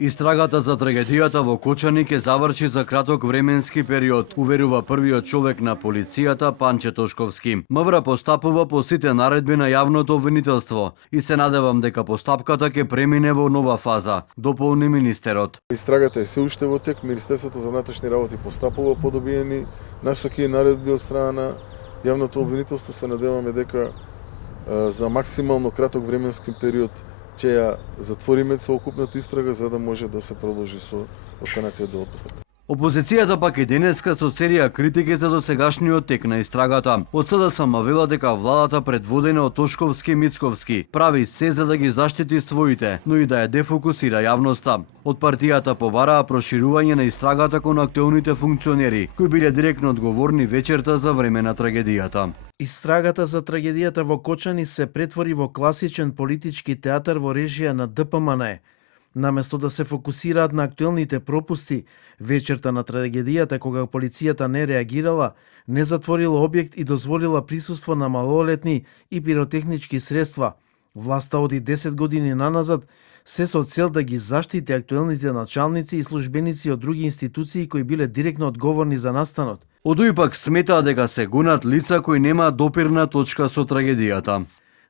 Истрагата за трагедијата во Кочани ќе заврши за краток временски период, уверува првиот човек на полицијата Панче Тошковски. МВР постапува по сите наредби на јавното обвинителство и се надевам дека постапката ќе премине во нова фаза, дополни министерот. Истрагата е се уште во тек, Министерството за внатрешни работи постапува по добиени насоки и наредби од страна на јавното обвинителство. Се надеваме дека за максимално краток временски период ќе ја затвориме целокупната истрага за да може да се продолжи со останатиот дел од постапката. Опозицијата пак и денеска со серија критики за досегашниот тек на истрагата. Од СДСМ вела дека владата предводена од Тошковски и Мицковски прави се за да ги заштити своите, но и да ја дефокусира јавноста. Од партијата побараа проширување на истрагата кон актуелните функционери, кои биле директно одговорни вечерта за време на трагедијата. Истрагата за трагедијата во Кочани се претвори во класичен политички театар во режија на ДПМН. Наместо да се фокусираат на актуелните пропусти, вечерта на трагедијата кога полицијата не реагирала, не затворила објект и дозволила присуство на малолетни и пиротехнички средства, власта оди 10 години наназад, се со цел да ги заштити актуелните началници и службеници од други институции кои биле директно одговорни за настанот. Одуи пак сметаа дека се гонат лица кои немаат допирна точка со трагедијата.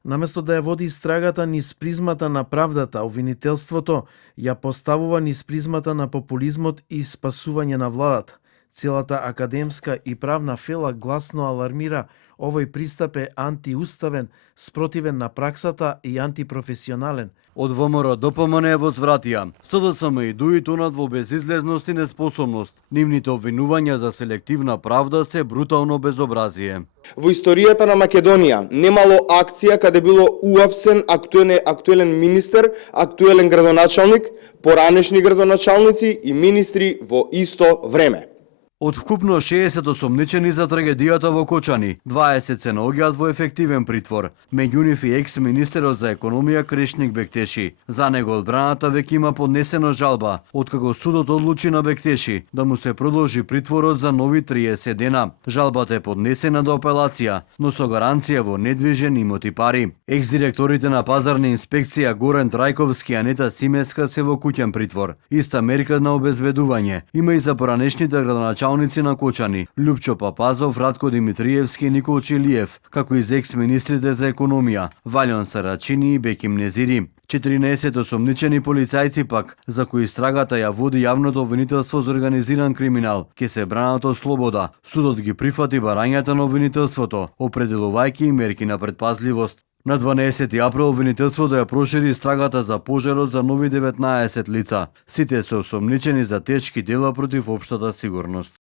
Наместо да ја води истрагата низ призмата на правдата, обвинителството ја поставува низ призмата на популизмот и спасување на владата. Целата академска и правна фела гласно алармира овој пристап е антиуставен, спротивен на праксата и антипрофесионален. Од ВМРО ДПМН е возвратија. СДСМ и ДУИ тонат во безизлезност и неспособност. Нивните обвинувања за селективна правда се брутално безобразие. Во историјата на Македонија немало акција каде било уапсен актуелен министер, актуелен градоначалник, поранешни градоначалници и министри во исто време. Од вкупно 60 осомничени за трагедијата во Кочани, 20 се наоѓаат во ефективен притвор. Меѓу нив и екс-министерот за економија Крешник Бектеши. За него одбраната веќе има поднесена жалба, откако судот одлучи на Бектеши да му се продолжи притворот за нови 30 дена. Жалбата е поднесена до апелација, но со гаранција во недвижен имот и пари. Екс-директорите на пазарна инспекција Горен Трајковски и Анета Симеска се во куќен притвор. Иста мерка на обезбедување има и за поранешните градоначалници на Кочани, Лјупчо Папазов, Радко Димитриевски и Никол Чилиев, како и за екс-министрите за економија, Валјон Сарачини и Беким Незири. 14 осомничени полицајци пак, за кои истрагата ја води јавното обвинителство за организиран криминал, ќе се бранат од слобода. Судот ги прифати барањата на обвинителството, определувајќи и мерки на предпазливост. На 12 април обвинителството ја прошири истрагата за пожарот за нови 19 лица. Сите се осомничени за тешки дела против општата сигурност.